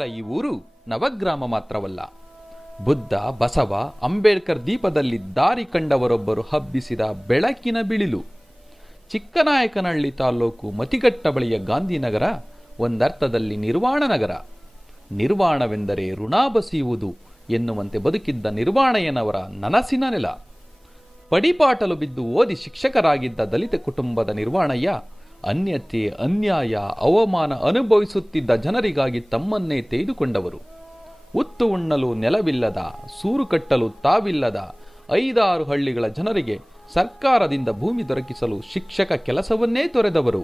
ಸುಂದರ ಈ ಊರು ನವಗ್ರಾಮ ಮಾತ್ರವಲ್ಲ. ಬುದ್ಧ, ಬಸವ, ಅಂಬೇಡ್ಕರ್ ದೀಪದಲ್ಲಿ ದಾರಿ ಕಂಡವರೊಬ್ಬರು ಹಬ್ಬಿಸಿದ ಬೆಳಕಿನ ಬಿಳಿಲು. ಚಿಕ್ಕನಾಯಕನಹಳ್ಳಿ ತಾಲ್ಲೂಕು ಮತಿಘಟ್ಟ ಬಳಿಯ ಗಾಂಧಿನಗರ ಒಂದರ್ಥದಲ್ಲಿ ನಿರ್ವಾಣ ನಗರ. ನಿರ್ವಾಣವೆಂದರೆ ಋಣ ಬಸಿಯುವುದು ಎನ್ನುವಂತೆ ಬದುಕಿದ್ದ ನಿರ್ವಾಣಯ್ಯನವರ ನನಸಿನ ನೆಲ. ಪಡಿಪಾಟಲು ಬಿದ್ದು ಓದಿ ಶಿಕ್ಷಕರಾಗಿದ್ದ ದಲಿತ ಕುಟುಂಬದ ನಿರ್ವಾಣಯ್ಯ ಅನ್ಯತೆ, ಅನ್ಯಾಯ, ಅವಮಾನ ಅನುಭವಿಸುತ್ತಿದ್ದ ಜನರಿಗಾಗಿ ತಮ್ಮನ್ನೇ ತೆಗೆದುಕೊಂಡವರು. ಉತ್ತು ಉಣ್ಣಲು ನೆಲವಿಲ್ಲದ, ಸೂರು ಕಟ್ಟಲು ತಾವಿಲ್ಲದ 5-6 ಹಳ್ಳಿಗಳ ಜನರಿಗೆ ಸರ್ಕಾರದಿಂದ ಭೂಮಿ ದೊರಕಿಸಲು ಶಿಕ್ಷಕ ಕೆಲಸವನ್ನೇ ತೊರೆದವರು.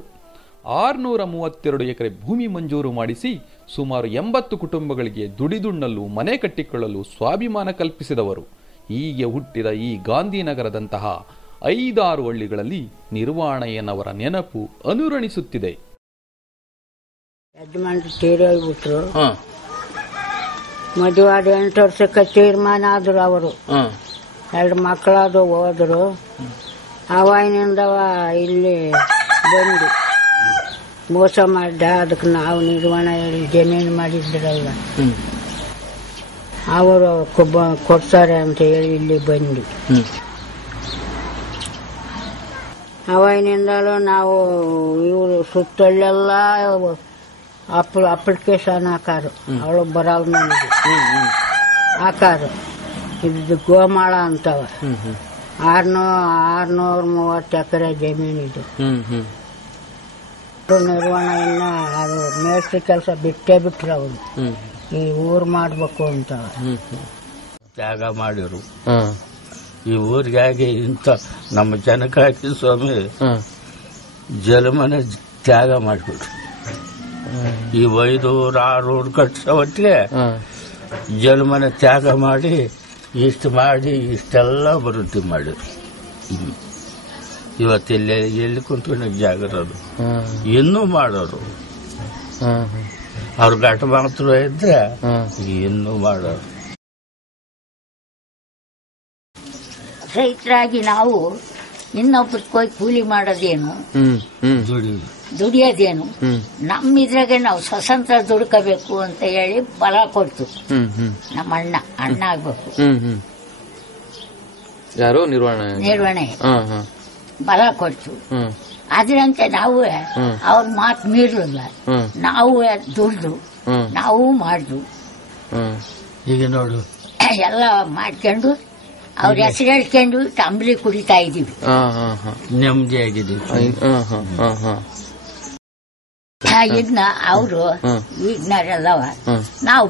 632 ಎಕರೆ ಭೂಮಿ ಮಂಜೂರು ಮಾಡಿಸಿ ಸುಮಾರು 80 ಕುಟುಂಬಗಳಿಗೆ ದುಡಿದುಣ್ಣಲು, ಮನೆ ಕಟ್ಟಿಕೊಳ್ಳಲು ಸ್ವಾಭಿಮಾನ ಕಲ್ಪಿಸಿದವರು. ಹೀಗೆ ಹುಟ್ಟಿದ ಈ ಗಾಂಧಿನಗರದಂತಹ 5-6 ಹಳ್ಳಿಗಳಲ್ಲಿ ನಿರ್ವಾಣಯ್ಯನವರ ನೆನಪು ಅನುರಣಿಸುತ್ತಿದೆ. ಯಜಮಾನ್ರು ತೀರೋಗ್ಬಿಟ್ರು. ಮದುವಾದ 8 ವರ್ಷಕ್ಕೆ ತೀರ್ಮಾನ ಆದ್ರು. ಅವರು 2 ಮಕ್ಕಳಾದ್ರು, ಹೋದ್ರು. ಅವಾಗಿನಿಂದವ ಇಲ್ಲಿ ಬಂದು ಮೋಸ ಮಾಡ್ದ. ಅದಕ್ಕೆ ನಾವು ನಿರ್ವಾಣ ಹೇಳಿ ಜಮೀನು ಮಾಡಿದ್ರಲ್ಲ, ಅವರು ಕೊಡ್ತಾರೆ ಅಂತ ಹೇಳಿ ಇಲ್ಲಿ ಬಂದು ಅವಾಗಿನಿಂದಲೂ ನಾವು ಇವರು ಸುತ್ತಲ್ಲೆಲ್ಲ ಅಪ್ಲಿಕೇಶನ್ ಹಾಕಾರು. ಅವಳು ಬರಲ್ಲ ನನಗೆ ಹಾಕಾರು. ಇದು ಗೋಮಾಳ ಅಂತವ. 630 ಎಕರೆ ಜಮೀನಿದೆ. ನಿರ್ವಾಣ ಇನ್ನ ಅದು ಮೇಸ್ತ್ರಿ ಕೆಲಸ ಬಿಟ್ಟೇ ಬಿಟ್ರು. ಅವನು ಈ ಊರು ಮಾಡ್ಬೇಕು ಅಂತ ತ್ಯಾಗ ಮಾಡಿರು. ಈ ಊರಿಗಾಗಿ ಇಂಥ ನಮ್ಮ ಜನಕ್ಕಾಗಿ ಸ್ವಾಮಿ ಜಲಮನೆ ತ್ಯಾಗ ಮಾಡಿಬಿಟ್ರು. ಈ 5-6 ರೋಡ್ ಕಟ್ಟಿಸೋ ಹೊತ್ತಿಗೆ ಜಲಮನೆ ತ್ಯಾಗ ಮಾಡಿ ಇಷ್ಟೆಲ್ಲ ಅಭಿವೃದ್ಧಿ ಮಾಡಿದ್ರು. ಇವತ್ತೆಲ್ಲೇ ಎಲ್ಲಿ ಕುಂತ್ಕೊಂಡು ಜಾಗರೋದು ಇನ್ನೂ ಮಾಡೋರು. ಅವ್ರ ಘಟ ಮಾತ್ರ ಇದ್ರೆ ಇನ್ನೂ ಮಾಡೋರು. ರೈತರಾಗಿ ನಾವು ಇನ್ನೊಬ್ಬರಿಗೆ ಹೋಗಿ ಕೂಲಿ ಮಾಡೋದೇನು, ದುಡಿಯೋದೇನು, ನಮ್ಮಿದ್ರಾಗೆ ನಾವು ಸ್ವತಂತ್ರ ದುಡ್ಕೋಬೇಕು ಅಂತ ಹೇಳಿ ಬಲ ಕೊಡ್ತು ನಮ್ಮ ಅಣ್ಣ ಆಗ್ಬೇಕು. ಯಾರು ನಿರ್ವಹಣೆ ಬಲ ಕೊಡ್ತು. ಅದ್ರಂತೆ ನಾವು ಅವ್ರ ಮಾತು ಮೀರಲಿಲ್ಲ. ನಾವು ದುಡ್ದು ನಾವು ಮಾಡ್ದು ಈಗ ನೋಡು ಎಲ್ಲ ಮಾಡ್ಕೊಂಡು ಅವ್ರ ಹೆಸರು ಹೇಳ್ಕೊಂಡು ತಂಬ್ಲಿ ಕುಡಿತಾ ಇದೀವಿ. ನೆಮ್ಮದಿಯಾಗಿದ್ದೀವಿ. ಇದ್ನ ಅವರು ಈಗಿನವರೆಲ್ಲವ ನಾವು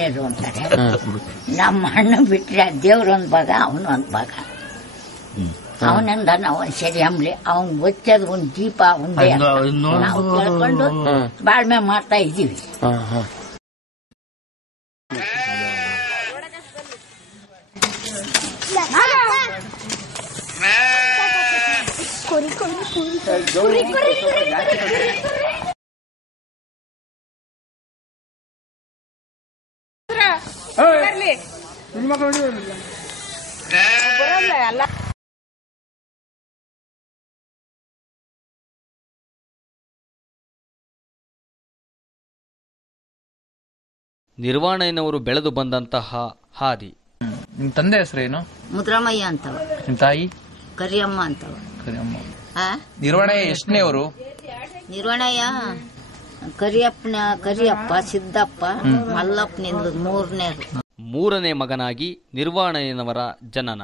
ಮೇಲು ಅಂತಾರೆ. ನಮ್ಮ ಅಣ್ಣ ಬಿಟ್ರೆ ದೇವ್ರೊಂದ್ ಭಾಗ, ಅವನೊಂದ್ ಭಾಗ. ಅವನಿಂದ ನಾವು ಸರಿ ಅಂಬ್ಲಿ ಅವನ್ ಒಚ್ಚದ ಒಂದ್ ದೀಪ ಒಂದೇ ನಾವು ಕೇಳ್ಕೊಂಡು ಬಾಳ್ಮೆ ಮಾಡ್ತಾ ಇದ್ದೀವಿ. ನಿರ್ವಾಣಯ್ಯನವರು ಬೆಳೆದು ಬಂದಂತಹ ಹಾದಿ. ನಿಮ್ ತಂದೆ ಹೆಸರೇನು? ಮುದ್ರಮಯ್ಯ ಅಂತವ. ನಿಮ್ ತಾಯಿ? ಕರಿಯಮ್ಮ ಅಂತವ. ನಿರ್ವಾಣಯ್ಯ ಎಷ್ಟನೇ ಅವರು? ನಿರ್ವಾಣಯ್ಯ ಕರಿಯಪ್ಪ, ಸಿದ್ದಪ್ಪ, ಮಲ್ಲಪ್ಪನಿಂದ 3ನೇ ಮಗನಾಗಿ ನಿರ್ವಾಣಯ್ಯನವರ ಜನನ.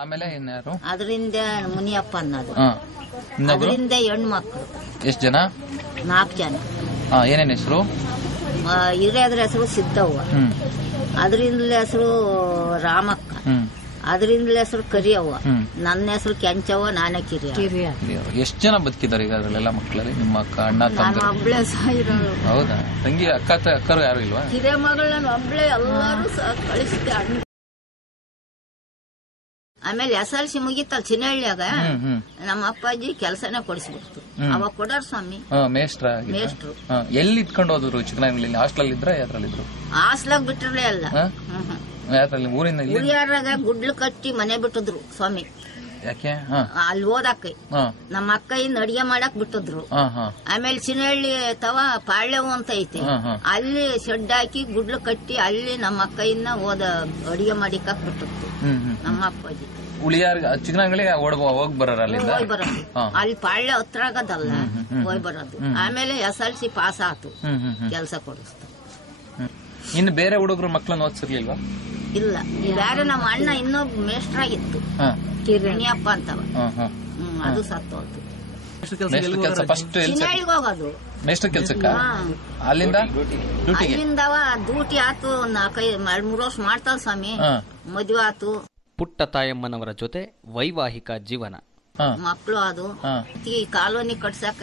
ಆಮೇಲೆ ಇನ್ಯಾರು? ಅದರಿಂದ ಮುನಿಯಪ್ಪ ಅನ್ನೋದು. ಅದರಿಂದ ಹೆಣ್ಮಕ್ಳು. ಎಷ್ಟು ಜನ? 4 ಜನ. ಏನೇನ್ ಹೆಸರು? ಹಿರಿಯದ್ರ ಹೆಸರು ಸಿದ್ದವ್ವ, ಅದರಿಂದಲೇ ಹೆಸರು ರಾಮಕ್ಕ, ಅದರಿಂದಲೇ ಹೆಸರು ಕರಿಯವ್ವ, ನನ್ನ ಹೆಸರು ಕೆಂಚವ್ವ, ನಾನೇ ಕಿರಿಯ. ಎಷ್ಟು ಜನ ಬದುಕಿದ್ದಾರೆ ಈಗ ಅದ್ರಲ್ಲೆಲ್ಲ ಮಕ್ಕಳಲ್ಲಿ? ನಿಮ್ಮ ಅಕ್ಕ, ಅಣ್ಣ, ತಂಗಿ? ಒಬ್ಳೆ ಸಾಯಿರೋಳು. ಹೌದಾ? ತಂಗಿ ಅಕ್ಕರು ಯಾರು ಇಲ್ವಾ? ಕಿರಿಯ ಮಗಳು ನಾನು ಒಬ್ಳೆ, ಎಲ್ಲರೂ ಕಳಿಸಿದ್ದೆ. ಆಮೇಲೆ SLC ಮುಗಿತಲ್ ಚಿನ್ನಹಳ್ಳಿಯಾಗ ನಮ್ಮ ಅಪ್ಪಾಜಿ ಕೆಲಸನೇ ಕೊಡಿಸ್ಬಿಡ್ತು. ಅವಾಗ ಕೊಡಾರ ಸ್ವಾಮಿ ಮೇಷ್ಟ್ರು. ಎಲ್ಲಿ ಇಟ್ಕೊಂಡು ಹೋದ್ರು? ಚಿಕ್ಕನಹಳ್ಳಿ ಹಾಸ್ಟೆಲ್ ಇದ್ರ? ಯಾವ್ದ್ರಲ್ಲಿದ್ರು? ಹಾಸ್ಲಾಗ್ ಬಿಟ್ಟಿರ್ಲೇ ಅಲ್ಲ, ಊರಿನ ಹುಳಿಯಾರಾಗ ಗುಡ್ಲು ಕಟ್ಟಿ ಮನೆ ಬಿಟ್ಟಿದ್ರು ಸ್ವಾಮಿ. ಯಾಕೆ? ಅಲ್ಲಿ ಓದಕ್ಕೆ ನಮ್ಮ ಅಕ್ಕಯಿಂದ ಅಡಿಗೆ ಮಾಡಕ್ ಬಿಟ್ಟಿದ್ರು. ಆಮೇಲೆ ಚಿನಹಳ್ಳಿ ತವ ಪಾಳ್ಯವು ಅಂತ ಐತಿ, ಅಲ್ಲಿ ಶೆಡ್ ಹಾಕಿ ಗುಡ್ಲು ಕಟ್ಟಿ ಅಲ್ಲಿ ನಮ್ಮ ಅಕ್ಕಯಿಂದ ಅಡಿಗೆ ಮಾಡಿಕಕ್ ಬಿಟ್ಟಿತ್ತು ನಮ್ಮ ಅಪ್ಪಾಜಿ. ಉಳಿಯಾರ್ ಚಿಕ್ಕನಗಳಿಗೆ ಹೋಗಿ ಬರೋರು ಅಲ್ಲಿಂದ? ಹೋಗಿ ಬರೋದು, ಅಲ್ಲಿ ಪಾಳ್ಯ ಹತ್ರ ಆಗದಲ್ಲ, ಹೋಗಿ ಬರೋದು. ಆಮೇಲೆ SLC ಪಾಸ್ ಆತು, ಕೆಲಸ ಕೊಡಿಸ್ತು. ಇನ್ನು ಬೇರೆ ಹುಡುಗರು ಮಕ್ಳನ್ನ ಓದಿಸಿರ್ಲಿಲ್ವಾ? ಇಲ್ಲ, ಬೇರೆ ನಮ್ಮ ಅಣ್ಣ ಇನ್ನೊಬ್ಬ ಮೇಷ್ಟ್ರಾಗಿತ್ತು, ಕಿರಣಿಯಪ್ಪ ಅಂತವ, ಅದು ಸತ್ತೋತು. ಕೆಲಸ ಫಸ್ಟ್ ಚಿನಹಳ್ಳಿಗೆ ಹೋಗೋದು ಮೇಷ್ಟ್ರ ಕೆಲ್ಸಕ್ಕ. ಅಲ್ಲಿಂದ ಡ್ಯೂಟಿ ಆತು, 2-3 ವರ್ಷ ಮಾಡ್ತಾವ ಸ್ವಾಮಿ. ಮದುವೆ ಆತು. ಪುಟ್ಟ ತಾಯಮ್ಮನವರ ಜೊತೆ ವೈವಾಹಿಕ ಜೀವನ. ಮಕ್ಕಳು ಅದು ಈ ಕಾಲೋನಿ ಕಟ್ಸಕ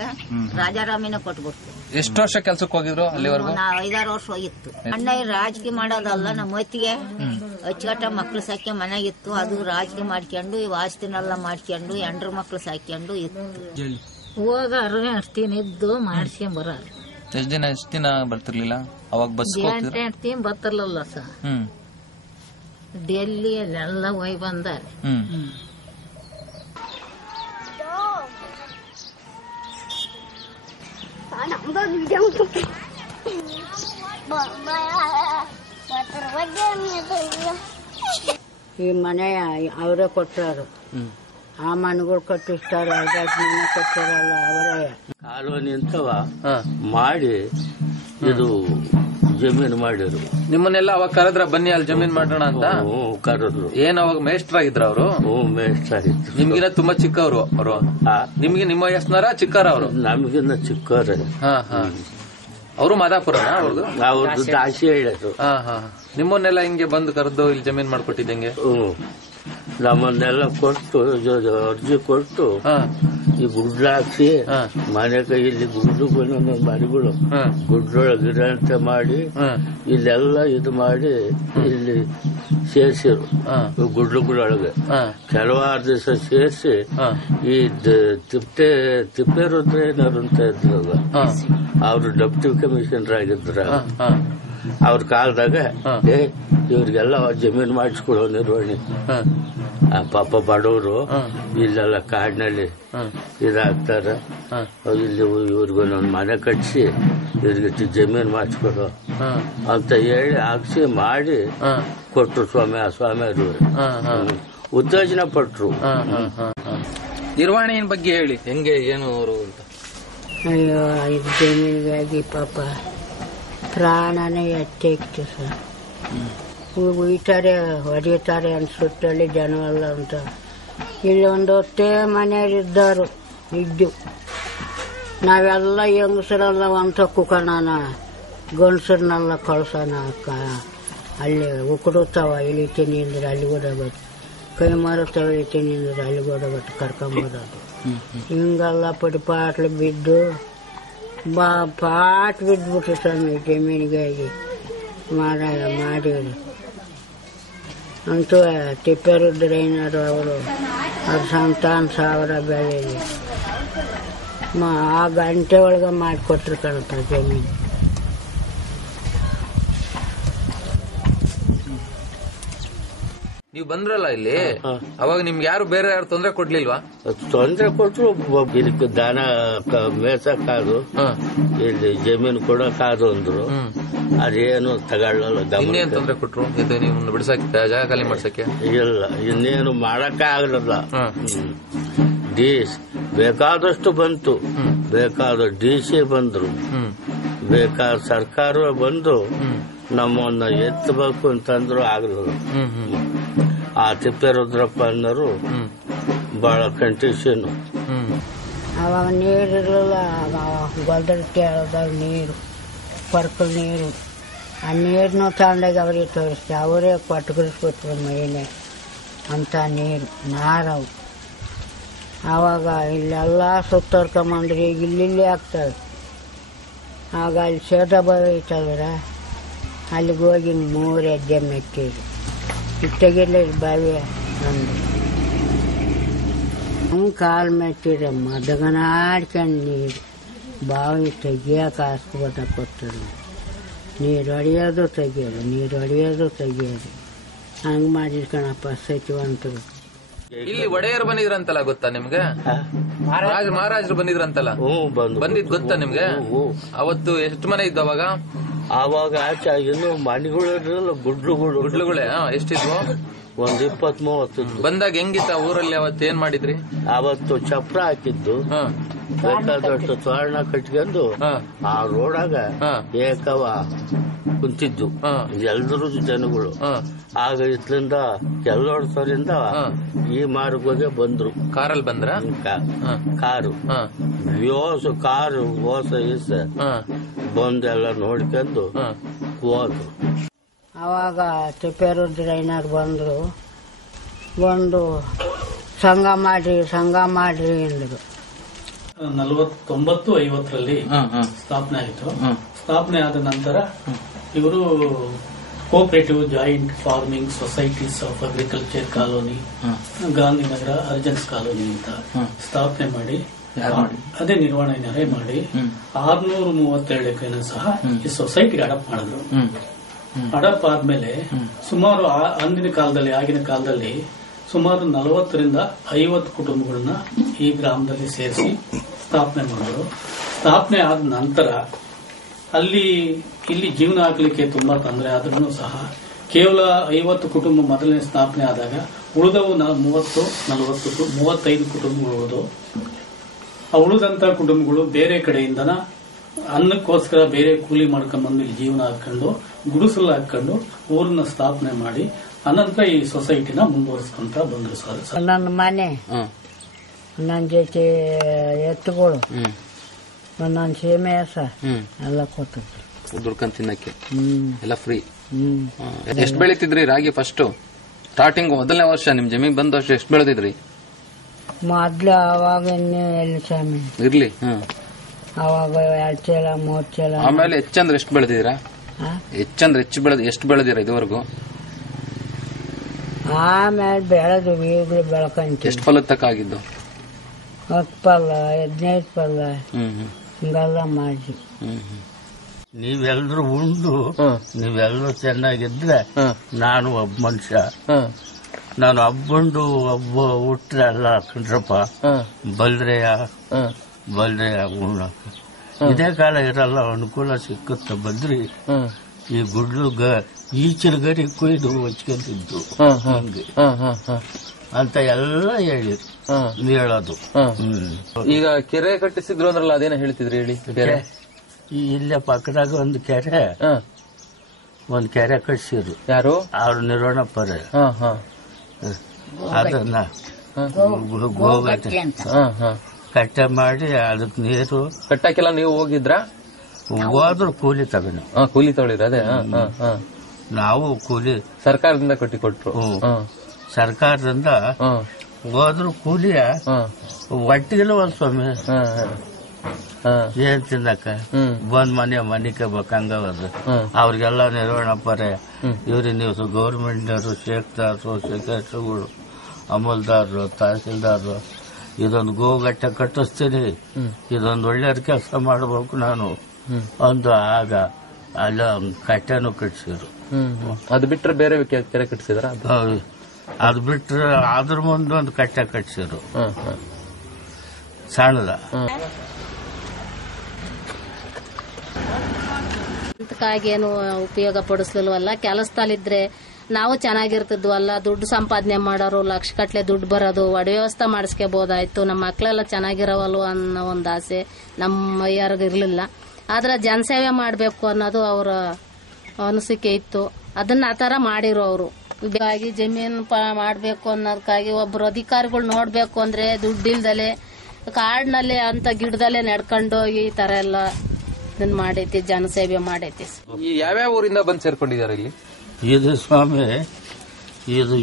ರಾಜಾರಾಮಿನ ಕೊಟ್ಬಿಡ್ತು. ಎಷ್ಟು ವರ್ಷ ಕೆಲ್ಸಕ್ಕೆ ಹೋಗಿದ್ರು ಅಲ್ಲಿವರೆಗೂ? 5-6 ವರ್ಷ ಹೋಗಿತ್ತು. ಅಣ್ಣ ರಾಜಕೀಯ ಮಾಡೋದಲ್ಲ, ನಮ್ಮ ಹೊತ್ತಿಗೆ ಅಚ್ಚುಕಟ್ಟ ಮಕ್ಳು ಸಾಕಿ ಮನೆಗಿತ್ತು. ಅದು ರಾಜಕೀಯ ಮಾಡ್ಕೊಂಡು ಆಸ್ತಿನೆಲ್ಲ ಮಾಡ್ಕೊಂಡು ಹೆಂಡ್ರ ಮಕ್ಳು ಸಾಕ್ಕೊಂಡು ಇತ್ತು. ಹೋಗಾರು ಅಷ್ಟಿನ ಇದ್ದು ಮಾಡ್ಸ್ಕೊಂಡ್ ಬರ. ಎಷ್ಟು ದಿನ ಬರ್ತಿರ್ಲಿಲ್ಲ ಅವಾಗ? ಬಸ್ 8 ದಿನ ಬರ್ತಿರ್ಲಿಲ್ಲ ಸರ್. ಡೆಲ್ಲಿಯಲ್ಲೆಲ್ಲ ಹೋಗಿ ಬಂದಾರೆ. ಈ ಮನೆ ಅವರೇ ಕೊಟ್ಟಾರು, ಆ ಮನೆಗಳು ಕಟ್ಟಿಸ್ತಾರೆ, ಮನೆ ಕೊಟ್ಟಾರಲ್ಲ ಅವರೇ. ಕಾಲೋನಿ ಅಂತವ ಮಾಡಿ ಇದು ಜಮೀನು ಮಾಡಿದ್ರು. ನಿಮ್ಮನ್ನೆಲ್ಲ ಅವಾಗ ಕರೆದ್ರ ಬನ್ನಿ ಅಲ್ಲಿ ಜಮೀನ್ ಮಾಡೋಣ ಅಂತ? ಕರೆದ್ರು. ಏನ್ ಅವಾಗ ಮೇಷ್ಟ್ರಾಗಿದ್ರ ಅವರು? ಮೇಷ್ಟ್ರಾಗಿದ್ರು. ನಿಮ್ಗಿನ್ನ ತುಂಬಾ ಚಿಕ್ಕವರು ಅವರು? ನಿಮ್ಗೆ ನಿಮ್ಮ ವಯಸ್ಸಿನಾರ ಚಿಕ್ಕರ ಅವರು? ನಮಗಿನ್ನ ಚಿಕ್ಕವ್ರೆ. ಅವರು ಮಾದಾಪುರನ? ಅವ್ರದ್ದು ದಾಸಿ ಹೇಳೋದು. ನಿಮ್ಮನ್ನೆಲ್ಲ ಹಿಂಗೆ ಬಂದು ಕರೆದು ಇಲ್ಲಿ ಜಮೀನ್ ಮಾಡ್ಕೊಟ್ಟಿದ್ದಂಗೆ? ನಮ್ಮನ್ನೆಲ್ಲ ಕೊಟ್ಟು ಅರ್ಜಿ ಕೊಟ್ಟು ಈ ಗುಡ್ಲ ಹಾಕಿ ಮನೆ ಕೈಯಲ್ಲಿ ಗುಡ್ಡುಗಳು ಮರಿಗಳು ಗುಡ್ಡೊಳಗಿರ ಅಂತ ಮಾಡಿ ಇಲ್ಲೆಲ್ಲ ಇದು ಮಾಡಿ ಇಲ್ಲಿ ಸೇರ್ಸಿರು ಗುಡ್ಲುಗಳೊಳಗೆ. ಕೆಲವಾರು ದಿವಸ ಸೇರಿಸಿ ಈ ತಿಪ್ಪೇರುದ್ರ ಏನಾರು ಅಂತ ಇದ್ರಲ್ಲ, ಅವ್ರು ಡೆಪ್ಟಿ ಕಮಿಷನರ್ ಆಗಿದ್ರ. ಅವ್ರ ಕಾಲದಾಗ ಇವ್ರಿಗೆಲ್ಲ ಜಮೀನು ಮಾಡಿಸ್ಕೊಡೋ ನಿರ್ವಹಣೆ. ಪಾಪ ಬಡವರು ಇಲ್ಲೆಲ್ಲ ಕಾಡಿನಲ್ಲಿ ಇದಾಗ್ತಾರ, ಇಲ್ಲಿ ಇವ್ರಿಗೊಂದೊಂದು ಮನೆ ಕಟ್ಸಿ ಇವ್ರಿಗೆ ಜಮೀನು ಮಾಡಿಸ್ಕೊಡು ಅಂತ ಹೇಳಿ ಹಾಕ್ಸಿ ಮಾಡಿ ಕೊಟ್ರು ಸ್ವಾಮಿ. ಆ ಸ್ವಾಮಿಯವರು ಉತ್ತೇಜನ ಪಟ್ರು. ನಿರ್ವಹಣೆ ಬಗ್ಗೆ ಹೇಳಿ, ಹೆಂಗೆ ಏನು ಅವರು ಅಂತ? ಅಯ್ಯೋ, ಇದು ಜಮೀನಿಗಾಗಿ ಪಾಪ ಪ್ರಾಣನೇ ಎತ್ತಿತ್ತು ಸರ್. ಉಯ್ತಾರೆ, ಹೊಡಿತಾರೆ ಅನ್ಸುತ್ತಲ್ಲಿ ಜನ ಎಲ್ಲ ಅಂತ. ಇಲ್ಲಿ ಒಂದು ಹೊತ್ತೇ ಮನೆಯಲ್ಲಿದ್ದರು ಇದ್ದು, ನಾವೆಲ್ಲ ಹೆಂಗಸರೆಲ್ಲ ಅಂತ ಕುಕಣನ ಗಂಡಸರನ್ನೆಲ್ಲ ಕಳ್ಸೋಣ. ಅಲ್ಲಿ ಉಕ್ಕಡುತ್ತಾವ ಇಳಿತೀನಿ ಅಂದ್ರೆ ಅಲ್ಲಿ ಓಡೋಗೋದು, ಕೈ ಮಾರುತ್ತಾವ ಇಳಿತೀನಿ ಅಂದ್ರೆ ಅಲ್ಲಿ ಓಡೋಗೋದು ಕರ್ಕೊಂಬೋದದು. ಹಿಂಗೆಲ್ಲ ಪಡಿಪಾಟ್ಲು ಬಿದ್ದು ಪಾಟ್ ಬಿದ್ಬಿಟ್ರು ಸ್ವಾಮಿ ಜಮೀನಿಗಾಗಿ ಮಾಡಿದ್ರು. ಅಂತೂ ತಿಪ್ಪೇರುದ್ರೇನಾರು ಅವರು ಅವ್ರ ಸಂತಾನ 1000 ಬೆಳೆಯಲ್ಲಿ ಆ ಗಂಟೆ ಒಳಗೆ ಮಾಡಿಕೊಟ್ರು ಕಣಪ್ಪ ಜಮೀನು. ನೀವು ಬಂದ್ರಲ್ಲ ಇಲ್ಲಿ, ಅವಾಗ ನಿಮ್ಗೆ ಯಾರು ಬೇರೆ ಯಾರು ತೊಂದರೆ ಕೊಡ್ಲಿಲ್ವಾ? ತೊಂದರೆ ಕೊಟ್ರು. ಇದಕ್ಕೆ ದಾನ ಮೇಸಕ್ಕಾದು, ಇಲ್ಲಿ ಜಮೀನು ಕೊಡಕ್ಕಾದು ಅಂದ್ರು. ಅದೇನು ತಗೊಳ್ಳಲ್ಲ. ಇನ್ನೇನು ತೊಂದರೆ ಕೊಟ್ರು? ಇದು ನೀವು ಬಿಡಿಸಕ್ಕೆ, ಜಾಗ ಖಾಲಿ ಮಾಡ್ಸಕ್ಕೆ? ಇಲ್ಲ, ಇನ್ನೇನು ಮಾಡಕ್ಕ ಆಗಲ್ಲ. ಬೇಕಾದಷ್ಟು ಬಂತು, ಬೇಕಾದ DC ಬಂದ್ರು, ಬೇಕಾದ ಸರ್ಕಾರ ಬಂದು ನಮ್ಮನ್ನ ಎತ್ತಬೇಕು ಅಂತಂದ್ರು ಆಗಲಿಲ್ಲ. ಆ ತಿಪ್ಪೇರುದ್ರಪ್ಪ ಅನ್ನೋರು ಬಹಳ ಕಂಡೀಷನ್. ಅವಾಗ ನೀರಿರಲಿಲ್ಲ, ಗೊಲ್ದರ ಕೇಳದಾಗ ನೀರು, ಪರ್ಕಲ್ ನೀರು. ಆ ನೀರನ್ನು ತಗೊಂಡಾಗ ಅವ್ರಿಗೆ ತೋರಿಸ್ತೆ, ಅವರೇ ಕೊಟ್ಟಗಿಸ್ಕೊಟ್ರು ಮೈನೆ ಅಂತ ನೀರು ನಾರವು. ಆವಾಗ ಇಲ್ಲೆಲ್ಲ ಸುತ್ತರ್ಕೊಂಬಂದ್ರಿ, ಈಗ ಇಲ್ಲಿ ಆಗ್ತದೆ. ಆಗ ಅಲ್ಲಿ ಸೇದ ಬೈತಲ್ರ, ಅಲ್ಲಿಗೆ ಹೋಗಿ 3 ಹೆಜ್ಜೆ ಮೆಟ್ಟಿದ್ರು. ಇತ್ತಾಗಿಲ್ಲ ಬಾವಿ ನಮ್ದು. ಹಂಗೆ ಕಾಲು ಮೆಟ್ಟಿದ್ರೆ ಮದಗನಾಡ್ಕೊಂಡು ನೀರು ಬಾವಿ ತೆಗಿಯೋಕೆ ಹಾಸ್ಕೊಬತ್ತ ಕೊಟ್ಟರು. ನೀರು ಹೊಡೆಯೋದು ತೆಗಿಯೋದು, ನೀರು ಹೊಡೆಯೋದು ತೆಗಿಯೋದು. ಹಂಗೆ ಮಾಡಿದ್ಕಣಪ್ಪ ಸಚಿವಂತರು. ಇಲ್ಲಿ ಒಡೆಯರು ಬಂದಿದ್ರಂತಲ್ಲ, ಗೊತ್ತಾ ನಿಮ್ಗೆ? ಮಹಾರಾಜರು ಬಂದಿದ್ರಂತಲ್ಲ, ಬಂದಿದ್ ಗೊತ್ತಾ ನಿಮ್ಗೆ? ಅವತ್ತು ಎಷ್ಟು ಮನೆ ಇದ್ದು ಅವಾಗ? ಆವಾಗ ಆಚೆ ಇನ್ನು ಮನೆಗಳು ಗುಡ್ಲುಗಳೇ ಎಷ್ಟಿದ್ವು? ಒಂದ್ 20-30 ಬಂದಾಗ ಹೆಂಗಿತ್ತ ಊರಲ್ಲಿ? ಅವತ್ತು ಏನ್ ಮಾಡಿದ್ರಿ? ಅವತ್ತು ಚಪ್ರ ಹಾಕಿದ್ದು, ಬೇಕಾದಷ್ಟು ತೋರಣ ಕಟ್ಕೊಂಡು ಆ ರೋಡಾಗ ಏಕವ ಕುಂತಿದ್ದು ಎಲ್ರೂ ಜನಗಳು. ಆಗ ಇತ್ಲಿಂದ ಕೆಲೋಡ್ಸೋರಿಂದ ಈ ಮಾರ್ಗೋಗೆ ಬಂದ್ರು. ಕಾರಲ್ಲಿ ಬಂದ್ರ? ಕಾರು ಕಾರು ಓಸ ಈಸ ಬಂದೆಲ್ಲ ನೋಡ್ಕೊಂಡು ಹೋದ್ರು. ಅವಾಗ ತಿಪ್ಪೇರುದ್ರಯ್ಯನವ್ರು ಬಂದು ಸಂಘ ಮಾಡ್ರಿ ಅಂದ್ರು. 49-50ರಲ್ಲಿ ಸ್ಥಾಪನೆ ಆಯಿತು. ಸ್ಥಾಪನೆ ಆದ ನಂತರ ಇವರು cooperative joint farming societies of agriculture colony, Gandhinagar ಅರ್ಜೆನ್ಸ್ ಕಾಲೋನಿ ಅಂತ ಸ್ಥಾಪನೆ ಮಾಡಿ ಅದೇ ನಿರ್ವಹಣೆ ಮಾಡಿ 632 ಎಕರೆನ ಸಹ ಈ ಸೊಸೈಟಿಗೆ ಅಡಾಪ್ಟ್ ಮಾಡಿದ್ರು. ಅಡಾಪ್ಟ್ ಆದ್ಮೇಲೆ ಸುಮಾರು ಆಗಿನ ಕಾಲದಲ್ಲಿ ಸುಮಾರು 40-50 ಕುಟುಂಬಗಳನ್ನ ಈ ಗ್ರಾಮದಲ್ಲಿ ಸೇರಿಸಿ ಸ್ಥಾಪನೆ ಮಾಡಿದ್ರು. ಸ್ಥಾಪನೆ ಆದ ನಂತರ ಇಲ್ಲಿ ಜೀವನ ಆಗ್ಲಿಕ್ಕೆ ತುಂಬಾ ತೊಂದರೆ ಆದ್ರೂ ಸಹ ಕೇವಲ 50 ಕುಟುಂಬ ಮೊದಲನೇ ಸ್ಥಾಪನೆ ಆದಾಗ ಉಳಿದವು 35 ಕುಟುಂಬಗಳು ಉಳಿದು, ಆ ಉಳಿದಂತ ಕುಟುಂಬಗಳು ಬೇರೆ ಕಡೆಯಿಂದನ ಅನ್ನಕ್ಕೋಸ್ಕರ ಬೇರೆ ಕೂಲಿ ಮಾಡ್ಕೊಂಡ್ಬಂದು ಇಲ್ಲಿ ಜೀವನ ಹಾಕೊಂಡು ಗುಡಿಸಲು ಹಾಕೊಂಡು ಊರನ್ನ ಸ್ಥಾಪನೆ ಮಾಡಿ ಅನಂತರ ಈ ಸೊಸೈಟಿನ ಮುಂದುವರಿಸ್ಕೊಂತ ಬಂದ್ರು ಸರ್. ನನ್ನ ಮನೆ, ನನ್ನ ಜೊತೆ ಎತ್ತುಗಳು, ನನ್ನ ಸೀಮೆ ಎಲ್ಲ ಕೊಟ್ಟಿದ್ರು ದುಡ್ಕೊಂಡ್ ತಿನ್ನಕ್ಕೆ ಎಲ್ಲ ಫ್ರೀ. ಎಷ್ಟು ಬೆಳಿತಿದ್ರಿ ರಾಗಿ? ಫಸ್ಟ್ ಸ್ಟಾರ್ಟಿಂಗ್ ಮೊದಲನೇ ವರ್ಷ ನಿಮ್ ಜಮೀನ್ ಬಂದ ವರ್ಷ ಎಷ್ಟು ಬೆಳೆದಿದ್ರಿ? ಮೊದ್ಲು ಅವಾಗ ಎಲ್ಲಿ ಸ್ವಾಮಿ ಇರ್ಲಿ, ಅವಾಗ 2 ಚೀಲ 3 ಚೀಲ. ಆಮೇಲೆ ಹೆಚ್ಚಂದ್ರೆ ಎಷ್ಟು ಬೆಳೆದಿದ್ದೀರಾ? ಹೆಚ್ಚಂದ್ರೆ ಎಷ್ಟು ಬೆಳೆದಿರ ಇದುವರೆಗೂ? ಆಮೇಲೆ ಬೆಳೆದು ಈಗಲೂ ಬೆಳ್ಕೊಂತ. ಎಷ್ಟು ಫಲದ ತಕ್ಕ ಆಗಿದ್ದು? 10 ಫಲ 15 ಫಲ ಹಿಂಗೆಲ್ಲ ಮಾಡಿ. ನೀವೆಲ್ಲರೂ ಉಂಡು ನೀವೆಲ್ಲರೂ ಚೆನ್ನಾಗಿದ್ರೆ ನಾನು ಒಬ್ಬ ಮನುಷ್ಯ, ನಾನು ಹಬ್ಬಂಡು ಒಬ್ಬ ಹುಟ್ರೆ ಅಲ್ಲ ಕಣ್ರಪ್ಪ, ಬಲ್ರೆಯ ಉಣ್ಣಕ ಇದೇ ಕಾಲ ಇರಲ್ಲ, ಅನುಕೂಲ ಸಿಕ್ಕುತ್ತ ಬಂದ್ರಿ ಈ ಗುಡ್ಲುಗ ಈಚಿನ ಗರಿ ಕೊಯ್ದು ಹಚ್ಕೊಂತಿದ್ದು ಹಂಗೆ ಅಂತ ಎಲ್ಲ ಹೇಳೋದು. ಈಗ ಕೆರೆ ಕಟ್ಟಿಸಿದ್ರು ಅಂದ್ರಲ್ಲ, ಅದೇನ ಹೇಳ್ತಿದ್ರಿ ಹೇಳಿ? ಕೆರೆ ಇಲ್ಲೇ ಪಕ್ಕದಾಗ ಒಂದು ಕೆರೆ ಕಟ್ಸಿದ್ರು. ಯಾರು? ಅವ್ರು ನಿರ್ವಹಣಪ್ಪರೇ. ಅದನ್ನ ಗೋಗಟ್ಟೆ ಕಟ್ಟೆ ಮಾಡಿ ಅದಕ್ಕೆ ನೀರು ಕಟ್ಟಕ್ಕೆಲ್ಲ ನೀವು ಹೋಗಿದ್ರ? ಹೋದ್ರು ಕೂಲಿ ತಗೊಂಡು. ಕೂಲಿ ತಗೊಳಿರ? ಅದೇ ನಾವು ಕೂಲಿ ಸರ್ಕಾರದಿಂದ ಕಟ್ಟಿ ಕೊಟ್ರು. ಸರ್ಕಾರದಿಂದ ಹೋದ್ರು ಕೂಲಿಯ ಒಟ್ಟಿಗೆಲ್ಲ ಒಂದ್ ಸ್ವಾಮಿ ಏನ್ ತಿನ್ನಕ ಬಂದ್ ಮನೆಗೆ ಬೇಕಂಗವದು. ಅವ್ರಿಗೆಲ್ಲ ನಿರ್ವಹಣಪ್ಪರೇ ಇವ್ರಿ ನೀವು ಗೌರ್ಮೆಂಟ್ನವರು, ಶೇಖ್ದಾರರು, ಸೆಕ್ರೆಟರಿಗಳು, ಅಮಲ್ದಾರರು, ತಹಸೀಲ್ದಾರರು, ಇದೊಂದು ಗೋಗಟ್ಟೆ ಕಟ್ಟಿಸ್ತೀನಿ, ಇದೊಂದು ಒಳ್ಳೆ ಕೆಲಸ ಮಾಡಬೇಕು ನಾನು ಒಂದು. ಆಗ ಅಲ್ಲ ಕಟ್ಟೆನೂ ಕಟ್ಸಿದ್ರು. ಅದು ಬಿಟ್ರೆ ಬೇರೆ ಕೆರೆ ಕಟ್ಸಿದ್ರ? ಅದು ಬಿಟ್ರೆ ಅದ್ರ ಮುಂದೆ ಒಂದು ಕಟ್ಟೆ ಕಟ್ಸಿದ್ರು ಸಣ್ಣದ. ಏನು ಉಪಯೋಗ ಪಡಿಸ್ಲಿಲ್ವಲ್ಲ. ಕೆಲಸದಲ್ಲಿದ್ರೆ ನಾವು ಚೆನ್ನಾಗಿರ್ತಿದ್ವಲ್ಲ, ದುಡ್ಡು ಸಂಪಾದನೆ ಮಾಡೋರು, ಲಕ್ಷ ಗಟ್ಲೆ ದುಡ್ಡು ಬರೋದು, ಒಡೆ ವ್ಯವಸ್ಥೆ ಮಾಡಿಸ್ಕೋಬಹುದಾಯ್ತು, ನಮ್ಮ ಮಕ್ಕಳೆಲ್ಲ ಚೆನ್ನಾಗಿರೋವಲ್ವ ಅನ್ನೋ ಒಂದು ಆಸೆ ನಮ್ಮ ಯಾರಿಗಿರ್ಲಿಲ್ಲ. ಆದ್ರೆ ಜನಸೇವೆ ಮಾಡಬೇಕು ಅನ್ನೋದು ಅವರ ಅನಿಸಿಕೆ ಇತ್ತು. ಅದನ್ನ ಆ ಥರ ಮಾಡಿರೋ ಅವರು. ಹೀಗಾಗಿ ಜಮೀನು ಮಾಡಬೇಕು ಅನ್ನೋದಕ್ಕಾಗಿ ಒಬ್ಬರು ಅಧಿಕಾರಿಗಳು ನೋಡ್ಬೇಕು ಅಂದ್ರೆ ದುಡ್ಡಿಲ್ದಲೆ ಕಾಡಿನಲ್ಲಿ ಅಂತ ಗಿಡದಲ್ಲೇ ನಡ್ಕೊಂಡು ಈ ತರ ಎಲ್ಲ ಇದನ್ನ ಮಾಡೈತಿ, ಜನಸೇವೆ ಮಾಡೈತಿ. ಯಾವ್ಯಾವ ಊರಿಂದ ಬಂದು ಸೇರ್ಕೊಂಡಿದ್ದಾರೆ ಇಲ್ಲಿ? ಇದು ಸ್ವಾಮಿ ಇದು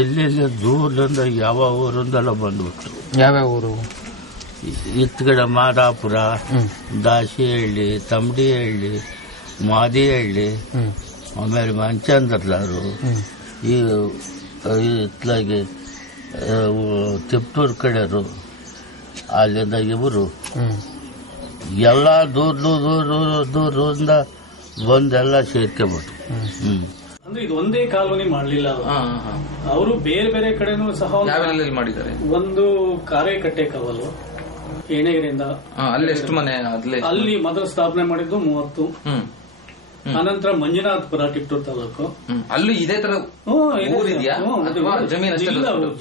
ಎಲ್ಲೆಲ್ಲ ದೂರದಿಂದ ಯಾವ ಊರಿಂದೆಲ್ಲ ಬಂದ್ಬಿಟ್ರು. ಯಾವ್ಯಾವ ಊರು? ಇತ್ಗಡೆ ಮಾದಾಪುರ, ದಾಸಿಹಳ್ಳಿ, ತಮಡಿಹಳ್ಳಿ, ಮಾದಿಹಳ್ಳಿ, ಆಮೇಲೆ ಮಂಚಂದ್ರಲಾರು, ಈ ಇತ್ಲಾಗಿ ತಿಪ್ಟೂರ್ ಕಡೆಯವರು, ಅಲ್ಲಿಂದ ಇವರು ಎಲ್ಲ ದೂರದಿಂದ ಬಂದೆಲ್ಲ ಸೇರ್ಕೊಂಡ್ಬಿಟ್ರು. ಅಂದ್ರೆ ಇದು ಒಂದೇ ಕಾಲೋನಿ ಮಾಡ್ಲಿಲ್ಲ ಅವರು ಬೇರೆ ಬೇರೆ ಕಡೆನೂ ಸಹ ಮಾಡಿದ್ದಾರೆ. ಒಂದು ಕಾರೇಕಟ್ಟೆ ಕವಲು ಎಣೆಗಿರಿಂದ ಅಲ್ಲಿ ಎಷ್ಟು ಮನೆ ಅಲ್ಲಿ ಮೊದಲು ಸ್ಥಾಪನೆ ಮಾಡಿದ್ದು 30. ಅನಂತರ ಮಂಜುನಾಥಪುರ ಟಿಪ್ಪೂರು ತಾಲೂಕು ಅಲ್ಲೂ ಇದೇ ತರ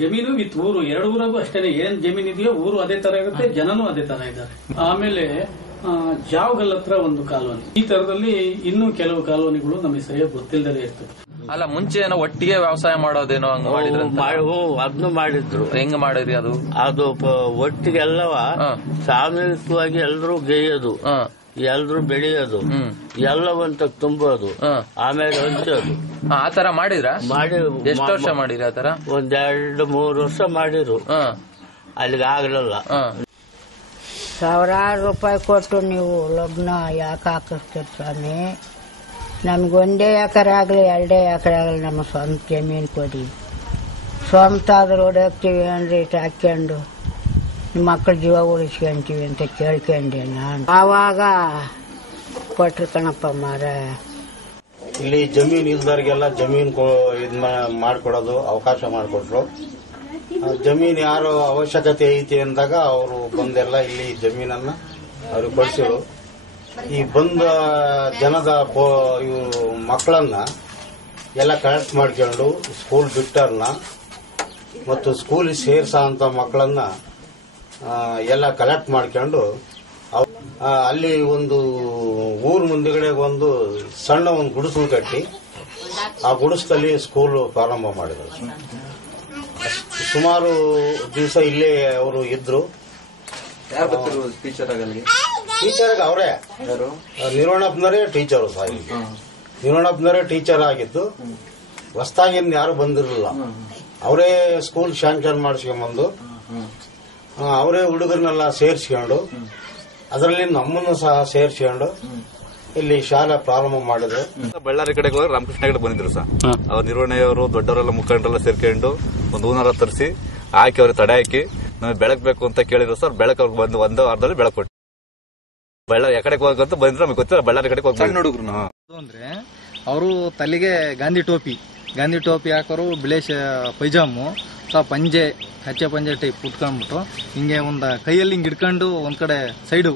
ಜಮೀನು ವಿತ್ ಊರು 2 ಊರಾಗೂ ಅಷ್ಟೇ. ಏನ್ ಜಮೀನ್ ಇದೆಯೋ ಊರು ಅದೇ ತರ ಇರುತ್ತೆ, ಜನನೂ ಅದೇ ತರ ಇದ್ದಾರೆ. ಆಮೇಲೆ ಜಾವಗಲ್ ಹತ್ರ ಒಂದು ಕಾಲೋನಿ. ಈ ತರದಲ್ಲಿ ಇನ್ನೂ ಕೆಲವು ಕಾಲೋನಿಗಳು ನಮಗೆ ಸರಿಯಾಗಿ ಗೊತ್ತಿಲ್ಲದೆ ಇರ್ತದೆ. ಅಲ್ಲ, ಮುಂಚೆ ಏನೋ ಒಟ್ಟಿಗೆ ವ್ಯವಸಾಯ ಮಾಡೋದೇನೋ ಹಂಗ ಅದನ್ನು ಮಾಡಿದ್ರು. ಹೆಂಗ್ ಮಾಡಿದ್ರಿ ಅದು? ಅದು ಒಟ್ಟಿಗೆ ಎಲ್ಲವ ಸಾಮೂಹಿಕವಾಗಿ ಎಲ್ರೂ ಗೇಯೋದು, ಎಲ್ರು ಬೆಳೆಯೋದು, ಎಲ್ಲವಂತ ತುಂಬೋದು, ಆಮೇಲೆ ಹಂಚೋದು. ಆ ತರ ಮಾಡಿದ್ರ? ಮಾಡಿ ಎಷ್ಟು ವರ್ಷ ಮಾಡಿರಿ ಆ ತರ? 1-2-3 ವರ್ಷ ಮಾಡಿರು. ಅಲ್ಲಿಗೆ ಆಗ್ಲಿಲ್ಲ. ಸಾವಿರಾರು ರೂಪಾಯಿ ಕೊಟ್ಟು ನೀವು ಲಗ್ನ ಯಾಕೆ ಹಾಕಿಸ್ತೀರಿ ಸ್ವಾಮಿ? ನಮ್ಗೆ 1 ಎಕರೆ ಆಗಲಿ 2 ಎಕರೆ ಆಗಲಿ ನಮ್ಮ ಸ್ವಂತ ಜಮೀನು ಕೊಡಿ. ಸ್ವಂತ ಆದ್ರೂ ಹೊಡೋಗ್ತೀವಿ ಅಂದ್ರೆ ಇಟ್ಟು ಹಾಕ್ಕೊಂಡು ನಿಮ್ಮ ಮಕ್ಕಳ ಜೀವ ಉಳಿಸ್ಕೊಂತೀವಿ ಅಂತ ಕೇಳ್ಕೊಂಡೆ ನಾನು. ಆವಾಗ ಕೊಟ್ರು ಕಣಪ್ಪ ಮಾರ. ಇಲ್ಲಿ ಜಮೀನ್ ಇಲ್ದವ್ರಿಗೆಲ್ಲ ಜಮೀನ್ ಮಾಡ್ಕೊಡೋದು ಅವಕಾಶ ಮಾಡಿಕೊಟ್ರು. ಜಮೀನ್ ಯಾರು ಅವಶ್ಯಕತೆ ಐತಿ ಅಂದಾಗ ಅವರು ಬಂದೆಲ್ಲ ಇಲ್ಲಿ ಜಮೀನನ್ನ ಅವ್ರಿಗೆ ಕೊಡಿಸಿರು. ಈ ಬಂದ ಜನದ ಇವರು ಮಕ್ಕಳನ್ನ ಎಲ್ಲ ಕಲೆಕ್ಟ್ ಮಾಡ್ಕೊಂಡು ಸ್ಕೂಲ್ ಬಿಟ್ಟರ್ನ ಮತ್ತು ಸ್ಕೂಲ್ ಸೇರ್ಸೋ ಅಂತ ಮಕ್ಕಳನ್ನ ಎಲ್ಲ ಕಲೆಕ್ಟ್ ಮಾಡ್ಕೊಂಡು ಅಲ್ಲಿ ಒಂದು ಊರ್ ಮುಂದಗಡೆ ಒಂದು ಸಣ್ಣ ಒಂದು ಗುಡಿಸಲು ಕಟ್ಟಿ ಆ ಗುಡಿಸದಲ್ಲಿ ಸ್ಕೂಲ್ ಪ್ರಾರಂಭ ಮಾಡಿದ್ರು. ಸುಮಾರು ದಿವಸ ಇಲ್ಲೇ ಅವರು ಇದ್ರು. ಟೀಚರ್ ಅವರೇ ನಿರ್ವಣಪ್ಪನವರೇ ಟೀಚರು ಸಹ. ನಿರ್ವಣಪ್ಪನವರೇ ಟೀಚರ್ ಆಗಿದ್ದು. ಹೊಸದಾಗಿ ಯಾರು ಬಂದಿರಲಿಲ್ಲ. ಅವರೇ ಸ್ಕೂಲ್ ಶಾಂಕ್ಷನ್ ಮಾಡಿಸ್ಕೊಂಡ್ಬಂದು ಅವರೇ ಹುಡುಗರನ್ನೆಲ್ಲ ಸೇರಿಸ್ಕೊಂಡು ಅದರಲ್ಲಿ ನಮ್ಮನ್ನು ಸಹ ಸೇರಿಸ್ಕೊಂಡು ಇಲ್ಲಿ ಶಾಲೆ ಪ್ರಾರಂಭ ಮಾಡಿದ್ರು. ಬಳ್ಳಾರಿ ಕಡೆಗೆ ಹೋಗಿ ರಾಮಕೃಷ್ಣ ಕಡೆ ಬಂದಿದ್ರು ಸರ್. ಅವ್ರ ನಿರ್ವಹಣೆಯವರು ದೊಡ್ಡವರೆಲ್ಲ ಮುಖಂಡರೆಲ್ಲ ಸೇರ್ಕೊಂಡು ಒಂದು ಹೂನಾರ ತರಿಸಿ ಹಾಕಿ ಅವ್ರಿಗೆ ತಡೆ ಹಾಕಿ ನಮಗೆ ಬೆಳಕ್ ಬೇಕು ಅಂತ ಕೇಳಿದ್ರು ಸರ್. ಬೆಳಕ್ ಅವ್ರಿಗೆ ಬಂದು 1 ವಾರದಲ್ಲಿ ಬೆಳಕು ಕೊಟ್ಟು ಬಳ್ಳಾರಿ ಎಕಡೆಗೆ ಹೋಗಂತ ಬಂದ್ರೆ ನಮಗೆ ಗೊತ್ತಿಲ್ಲ. ಬಳ್ಳಾರಿ ಕಡೆಗೆ ಹೋಗಿ ಹುಡುಗರು ಅಂದ್ರೆ ಅವರು ತಲೆಗೆ ಗಾಂಧಿ ಟೋಪಿ ಹಾಕೋರು, ಬಿಳೆ ಪೈಜಾಮು, ಪಂಜೆ ಹಚ್ಚೆ ಪಂಜೆ ಟೈಪ್ ಉಟ್ಕೊಂಡ್ಬಿಟ್ಟು ಹಿಂಗೆ ಒಂದು ಕೈಯಲ್ಲಿ ಹಿಂಗೆ ಹಿಡ್ಕೊಂಡು ಒಂದ್ ಕಡೆ ಸೈಡು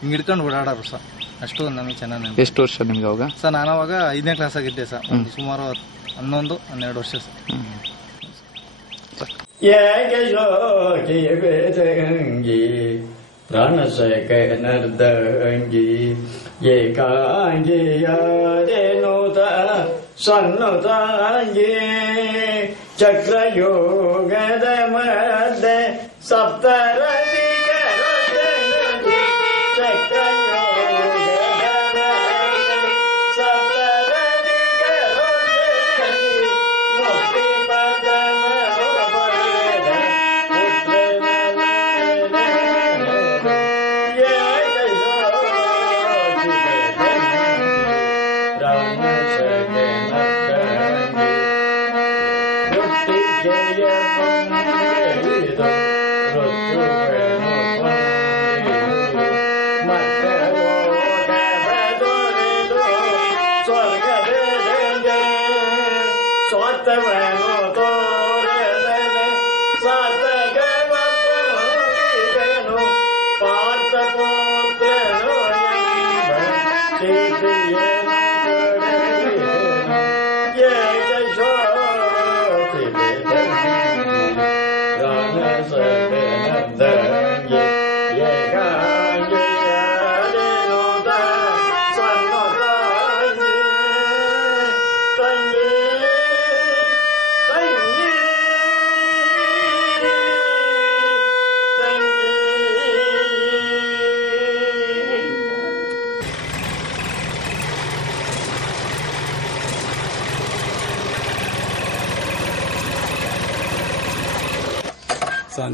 ಹಿಂಗೆ ಹಿಡ್ಕೊಂಡು ಓಡಾಡೋರು ಸರ್. ಅಷ್ಟು ನಮಗೆ ಚೆನ್ನಾಗಿ. ಎಷ್ಟು ವರ್ಷ ನಿಮ್ಗೆ ಅವಾಗ? ಸರ್ ನಾನು ಅವಾಗ 5ನೇ ಕ್ಲಾಸ್ ಆಗಿದ್ದೆ ಸರ್. ಸುಮಾರು 11-12 ವರ್ಷ ಸರ್. ಪ್ರಾಣಶೇಖನರ್ದಂಗಿ ಏಕಾಂಗಿಯಾದೇನೂತ ಸನ್ನುತಾಂಗಿ ಚಕ್ರಯೋಗದ ಮಧ್ಯೆ ಸಪ್ತರತಿ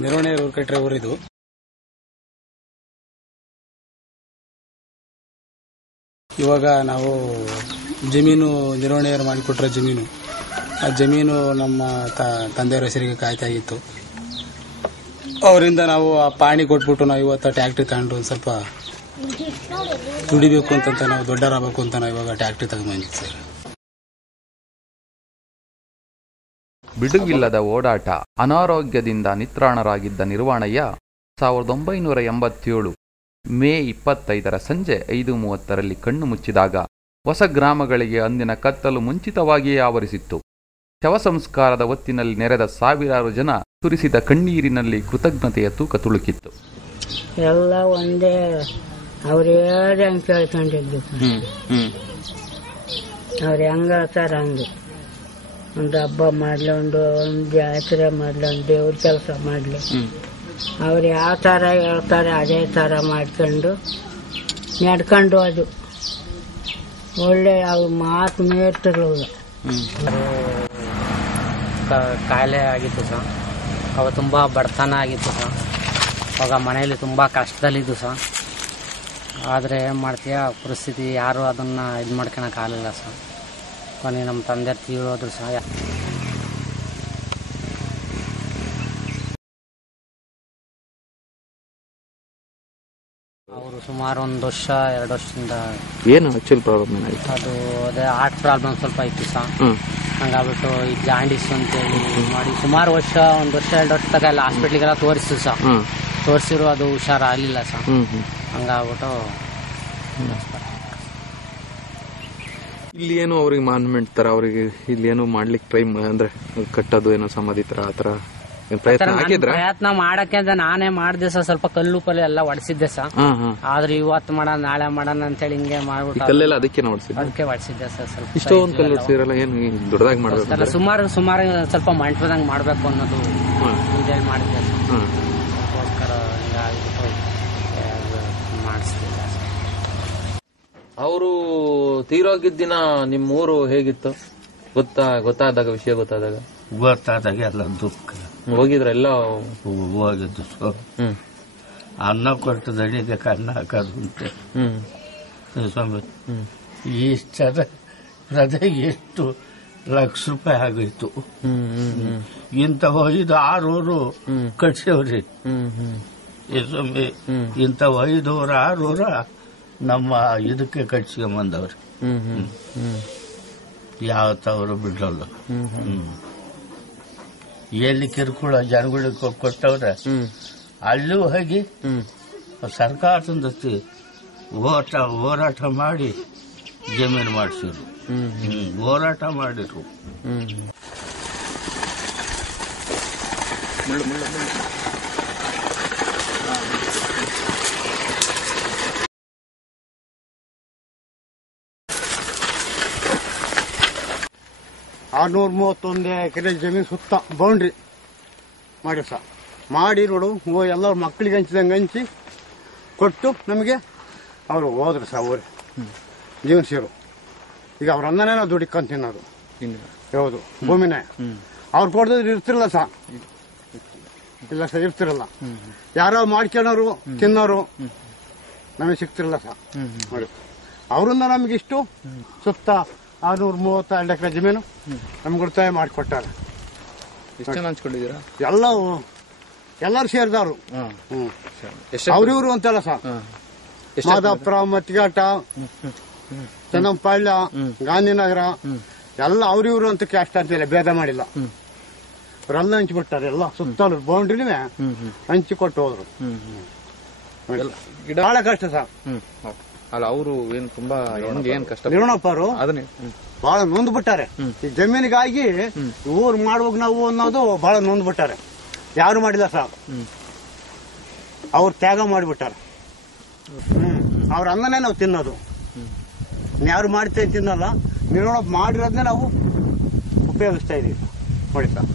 ನಿರ್ವಹಣೆ ಕಟ್ಟರೆ ಊರಿದು. ಇವಾಗ ನಾವು ಜಮೀನು ನಿರ್ವಹಣೆಯವರು ಮಾಡಿಕೊಟ್ರೆ ಜಮೀನು, ಆ ಜಮೀನು ನಮ್ಮ ತಂದೆಯವರ ಹೆಸರಿಗೆ ಕಾಯ್ತಾ ಇತ್ತು. ಅವರಿಂದ ನಾವು ಆ ಪಾಣಿ ಕೊಟ್ಬಿಟ್ಟು ನಾವು ಇವತ್ತು ಟ್ಯಾಕ್ಟ್ರಿ ತಗೊಂಡು ಒಂದು ಸ್ವಲ್ಪ ದುಡಿಬೇಕು ಅಂತ ನಾವು ದೊಡ್ಡರಾಗಬೇಕು ಅಂತ ನಾವು ಇವಾಗ ಟ್ಯಾಕ್ಟ್ರಿ ತಗೊಂಡ್ಬಂದಿದ್ವಿ ಸರ್. ಬಿಡುವಿಲ್ಲದ ಓಡಾಟ, ಅನಾರೋಗ್ಯದಿಂದ ನಿತ್ರಾಣರಾಗಿದ್ದ ನಿರ್ವಾಣಯ್ಯ 1987 ಮೇ 25 ಸಂಜೆ 5:30 ಕಣ್ಣು ಮುಚ್ಚಿದಾಗ ಹೊಸ ಗ್ರಾಮಗಳಿಗೆ ಅಂದಿನ ಕತ್ತಲು ಮುಂಚಿತವಾಗಿಯೇ ಆವರಿಸಿತ್ತು. ಶವ ಸಂಸ್ಕಾರದ ಹೊತ್ತಿನಲ್ಲಿ ನೆರೆದ ಸಾವಿರಾರು ಜನ ಸುರಿಸಿದ ಕಣ್ಣೀರಿನಲ್ಲಿ ಕೃತಜ್ಞತೆಯ ತೂಕ ತುಳುಕಿತ್ತು. ಎಲ್ಲ ಒಂದೇ ಅವ್ರು ಹೇಳ್ದಂಗೆ ಕೇಳ್ಕೊಂಡಿದ್ದು. ಅವ್ರು ಹೆಂಗ ಹೇಳ್ತಾರ ಹಂಗೆ. ಒಂದು ಹಬ್ಬ ಮಾಡ್ಲಿ, ಒಂದು ಜಾತ್ರೆ ಮಾಡ್ಲಿ, ಒಂದು ದೇವ್ರ ಕೆಲಸ ಮಾಡ್ಲಿ, ಅವ್ರು ಯಾವ ಥರ ಹೇಳ್ತಾರೆ ಅದೇ ಥರ ಮಾಡ್ಕೊಂಡು ನಡ್ಕೊಂಡು ಅದು ಒಳ್ಳೆ ಅವ್ರ ಮಾತು ಮೀರ್ತಿರ್ಲಿಲ್ಲ. ಕಾಯಿಲೆ ಆಗಿತ್ತು ಸರ್. ಅವಾಗ ತುಂಬ ಬಡತನ ಆಗಿತ್ತು ಸರ್. ಅವಾಗ ಮನೆಯಲ್ಲಿ ತುಂಬ ಕಷ್ಟದಲ್ಲಿದ್ದು ಸರ್. ಆದರೆ ಏನು ಮಾಡ್ತೀಯ, ಪರಿಸ್ಥಿತಿ ಯಾರು ಅದನ್ನು ಇದು ಮಾಡ್ಕೊಳಕ್ಕಾಗಲಿಲ್ಲ ಸರ್. ಕೊನೆ ನಮ್ಮ ತಂದೆ ತೀರೋದ್ರು ಸಹ. ಅವರು ಸುಮಾರು 1 ವರ್ಷ 2 ವರ್ಷದಿಂದ ಏನು ಆಕ್ಚುಲ್ ಪ್ರಾಬ್ಲಮ್ ಏನಾಯ್ತು? ಅದು ಅದೇ ಹಾರ್ಟ್ ಪ್ರಾಬ್ಲಮ್ ಸ್ವಲ್ಪ ಇತ್ತು ಸಹ. ಹಂಗಾಗ್ಬಿಟ್ಟು ಈ ಜಾಂಡೀಸ್ ಅಂತೇಳಿ ಮಾಡಿ ಸುಮಾರು ವರ್ಷ 1 ವರ್ಷ 2 ವರ್ಷ ತಗ ಎಲ್ಲ ಹಾಸ್ಪಿಟ್ಲಿಗೆಲ್ಲ ತೋರಿಸ್ತು ಸಹ. ತೋರಿಸಿದ್ರು ಅದು ಹುಷಾರಾಗಲಿಲ್ಲ ಸಹ. ಹಂಗಾಗ್ಬಿಟ್ಟು ಇಲ್ಲಿ ಏನು ಅವ್ರಿಗೆ ಮಾನ್ಮೆಂಟ್ ತರ ಅವ್ರಿಗೆ ಇಲ್ಲಿ ಏನು ಮಾಡ್ಲಿಕ್ಕೆ ಟ್ರೈ ಅಂದ್ರೆ ಕಟ್ಟೋದು ಏನೋ ಸಮಾಧಿ ತರ ಆತರ ಪ್ರಯತ್ನ ಮಾಡಕ್ಕೆ ಅಂತ ನಾನೇ ಮಾಡಿದೆ ಸರ್. ಸ್ವಲ್ಪ ಕಲ್ಲು ಪಲ್ಲು ಎಲ್ಲ ಹೊಡ್ಸಿದ್ದೆ ಸರ್. ಆದ್ರೆ ಇವತ್ತು ಮಾಡೋಣ ನಾಳೆ ಮಾಡೋಣ ಅಂತ ಹೇಳಿ ಹಿಂಗೆ ಮಾಡ್ಬಿಟ್ಟು ಕಲ್ಲೆಲ್ಲ ಅದಕ್ಕೆ ಹೊಡ್ಸಿದ್ದೆ ಸರ್. ಸ್ವಲ್ಪ ಇಷ್ಟೊಂದು ಕಲ್ಲು ಹೊಡ್ಸಿರಲ್ಲ, ಏನು ದೊಡ್ಡದಾಗಿ ಮಾಡ್ಬೇಕು, ಸುಮಾರು ಸ್ವಲ್ಪ ಮಂಟಪದಂಗ್ ಮಾಡ್ಬೇಕು ಅನ್ನೋದು ಇದೇಳಿ ಮಾಡಿದ್ದೆ ಸರ್. ಅದಕ್ಕೋಸ್ಕರ ಹಿಂಗಾಗ್ಬಿಟ್ಟು ಮಾಡಿಸ್ತಿದ್ದೆ. ಅವರು ತೀರೋಗಿದ್ದ ದಿನ ನಿಮ್ಮ ಊರು ಹೇಗಿತ್ತು? ಗೊತ್ತಾದಾಗ ವಿಷಯ ಗೊತ್ತಾದಾಗ ಎಲ್ಲ ದುಃಖ. ಹೋಗಿದ್ರ ಎಲ್ಲ ಹೋಗಿದ್ದು. ಅನ್ನ ಕೊಟ್ಟು ದಣಿಗೆ ಕನ್ನ ಹಾಕೋದಂತೆ ಸ್ವಾಮಿ. ಇಷ್ಟದ ಹೃದಯ ಎಷ್ಟು ಲಕ್ಷ ರೂಪಾಯಿ ಆಗೋಯ್ತು. ಇಂಥ 5-6 ಕಟ್ಸವ್ರಿ ಸ್ವಾಮಿ. ಇಂಥ 5-6 ನಮ್ಮ ಇದಕ್ಕೆ ಕಟ್ಸ್ಕೊಂಬಂದವ್ರಿ. ಯಾವ ತವರು ಬಿಡಲ್ಲ. ಎಲ್ಲಿ ಕಿರುಕುಳ ಜನಗಳಿಗೆ ಕೊಟ್ಟವ್ರೆ ಅಲ್ಲೂ ಹೋಗಿ ಸರ್ಕಾರದಿಂದ ಹೋರಾಟ ಮಾಡಿ ಜಮೀನು ಮಾಡಿಸಿದ್ರು. ಹೋರಾಟ ಮಾಡಿದ್ರು. ಎಕರೆ ಜಮೀನು ಸುತ್ತ ಬೌಂಡ್ರಿ ಮಾಡಿ ಸಹ ಮಾಡಿ ನೋಡು. ಎಲ್ಲ ಮಕ್ಕಳಿಗೆ ಹಂಚಿದಂಗೆ ಹಂಚಿ ಕೊಟ್ಟು ನಮಗೆ ಅವರು ಹೋದ್ರು ಸಹ. ಊರು ಜೀವನ ಸೇರು. ಈಗ ಅವ್ರ ಅನ್ನನೇ ನಾವು ದುಡಿಕೊಂಡು ತಿನ್ನೋದು. ಹೌದು, ಭೂಮಿನೇ ಅವ್ರು ಕೊಡೋದು ಇರ್ತಿರಲ್ಲ ಸಹ. ಇಲ್ಲ ಸಹ ಇರ್ತಿರಲ್ಲ. ಯಾರೋ ಮಾಡ್ಕೊಳ್ಳೋರು ತಿನ್ನೋರು ನಮಗೆ ಸಿಗ್ತಿರಲ್ಲ ಸಹ. ನೋಡಿ, ಅವರಿಂದ ನಮಗಿಷ್ಟು ಸುತ್ತ 632 ಎಕರೆ ಜಮೀನು ನಮ್ಗೆ ಉಳಿತಾಯ ಮಾಡಿಕೊಟ್ಟಾರೆ. ಹಂಚ್ಕೊಂಡಿದ್ದೀರಾ? ಎಲ್ಲರೂ ಸೇರಿದವರು. ಅವ್ರಿವ್ರು ಅಂತಲ್ಲ ಸರ್. ಮಾದಾಪುರ, ಮತ್ತಿಘಾಟ, ಚನ್ನಂಪಾಳ್ಯ, ಗಾಂಧಿನಗರ ಎಲ್ಲ ಅವ್ರಿವ್ರು ಅಂತ ಕ್ಯಾಸ್ಟ್ ಅಂತಿಲ್ಲ, ಭೇದ ಮಾಡಿಲ್ಲ. ಅವರೆಲ್ಲ ಹಂಚಿಬಿಟ್ಟಾರೆ. ಎಲ್ಲ ಸುತ್ತಲೂ ಬೌಂಡ್ರಿನೇ ಹಂಚಿಕೊಟ್ಟು ಹೋದ್ರು. ಬಹಳ ಕಷ್ಟ ಸರ್. ಅಲ್ಲ, ಅವರು ಏನ್ ತುಂಬಾ ಏನ್ ಕಷ್ಟ ನಿರ್ವಣಪ್ಪ ಅವರು ಅದನ್ನೇ ಬಹಳ ನೊಂದ್ಬಿಟ್ಟಾರೆ. ಈ ಜಮೀನಿಗಾಗಿ ಊರ್ ಮಾಡುವಾಗ ನಾವು ಅನ್ನೋದು ಬಹಳ ನೊಂದ್ಬಿಟ್ಟಾರೆ. ಯಾರು ಮಾಡಿಲ್ಲ ಸರ್. ಅವ್ರು ತ್ಯಾಗ ಮಾಡಿಬಿಟ್ಟಾರೆ. ಅವ್ರ ಅನ್ನನೇ ನಾವು ತಿನ್ನೋದು. ಯಾರು ಮಾಡ್ತೇವೆ ತಿನ್ನಲ್ಲ. ನಿರ್ವಣ ಮಾಡಿರೋದನ್ನೇ ನಾವು ಉಪಯೋಗಿಸ್ತಾ ಇದೀವಿ ನೋಡಿ ಸರ್.